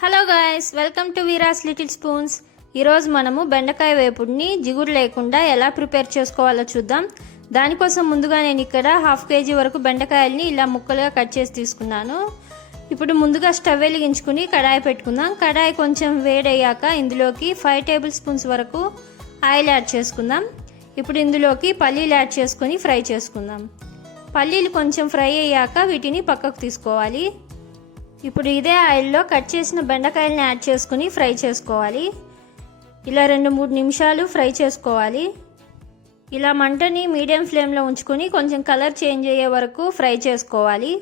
Hello guys, welcome to Veera's little spoons. ఈరోజు మనము బెండకాయ వేపుడిని జిగురు లేకుండా ఎలా ప్రిపేర్ చేసుకోవాలో చూద్దాం. దానికోసం ముందుగా నేను ఇక్కడ 1/2 kg వరకు బెండకాయల్ని ఇలా ముక్కలుగా కట్ చేసి తీసుకున్నాను. ఇప్పుడు ముందుగా స్టవ్ వెలిగించుకుని కడాయి పెట్టుకుందాం. కడాయి కొంచెం వేడయ్యాక ఇందులోకి 5 టేబుల్ స్పూన్స్ వరకు ఆయిల్ యాడ్ చేసుకుందాం. ఇప్పుడు ఇందులోకి పల్లీలు యాడ్ చేసుకొని ఫ్రై చేసుకుందాం. పల్లీలు కొంచెం ఫ్రై అయ్యాక వీటిని పక్కకు తీసుకోవాలి. ఇప్పుడు ఇదే ఆయిల్లో కట్ చేసిన బెండకాయలని యాడ్ చేసుకుని ఫ్రై చేసుకోవాలి. ఇలా 2-3 నిమిషాలు ఫ్రై చేసుకోవాలి. ఇలా మంటని మీడియం ఫ్లేమ్లో ఉంచుకొని కొంచెం కలర్ చేంజ్ అయ్యే వరకు ఫ్రై చేసుకోవాలి.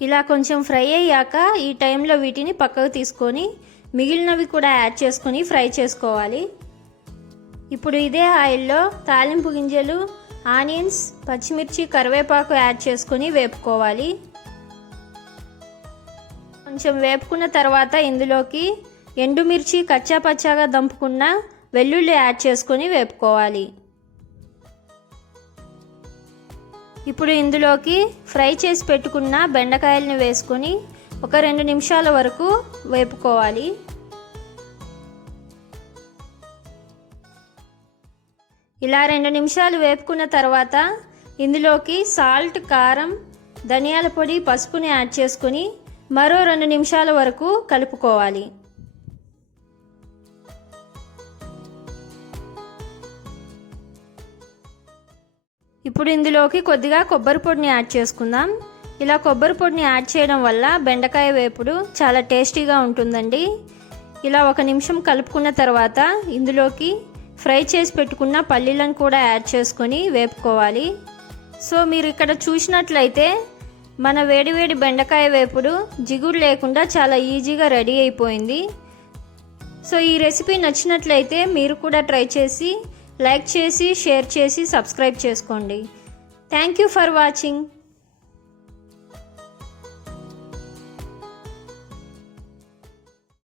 ఇలా కొంచెం ఫ్రై అయ్యాక ఈ టైంలో వీటిని పక్కకు తీసుకొని మిగిలినవి కూడా యాడ్ చేసుకొని ఫ్రై చేసుకోవాలి. ఇప్పుడు ఇదే ఆయిల్లో తాలింపు గింజలు, ఆనియన్స్, పచ్చిమిర్చి, కరివేపాకు యాడ్ చేసుకొని వేపుకోవాలి. కొంచెం వేపుకున్న తర్వాత ఇందులోకి ఎండుమిర్చి, కచ్చా పచ్చాగా దంపుకున్న వెల్లుల్లి యాడ్ చేసుకొని వేపుకోవాలి. ఇప్పుడు ఇందులోకి ఫ్రై చేసి పెట్టుకున్న బెండకాయలని వేసుకొని ఒక 2 నిమిషాల వరకు వేపుకోవాలి. ఇలా 2 నిమిషాలు వేపుకున్న తర్వాత ఇందులోకి సాల్ట్, కారం, ధనియాల పొడి, పసుపుని యాడ్ చేసుకుని మరో 2 నిమిషాల వరకు కలుపుకోవాలి. ఇప్పుడు ఇందులోకి కొద్దిగా కొబ్బరి పొడిని యాడ్ చేసుకుందాం. ఇలా కొబ్బరి పొడిని యాడ్ చేయడం వల్ల బెండకాయ వేపుడు చాలా టేస్టీగా ఉంటుందండి. ఇలా 1 నిమిషం కలుపుకున్న తర్వాత ఇందులోకి ఫ్రై చేసి పెట్టుకున్న పల్లీలను కూడా యాడ్ చేసుకొని వేపుకోవాలి. సో మీరు ఇక్కడ చూసినట్లయితే మన వేడివేడి బెండకాయ వేపుడు జిగురు లేకుండా చాలా ఈజీగా రెడీ అయిపోయింది. సో ఈ రెసిపీ నచ్చినట్లయితే మీరు కూడా ట్రై చేసి లైక్ చేసి, షేర్ చేసి, సబ్స్క్రైబ్ చేసుకోండి. Thank you for watching.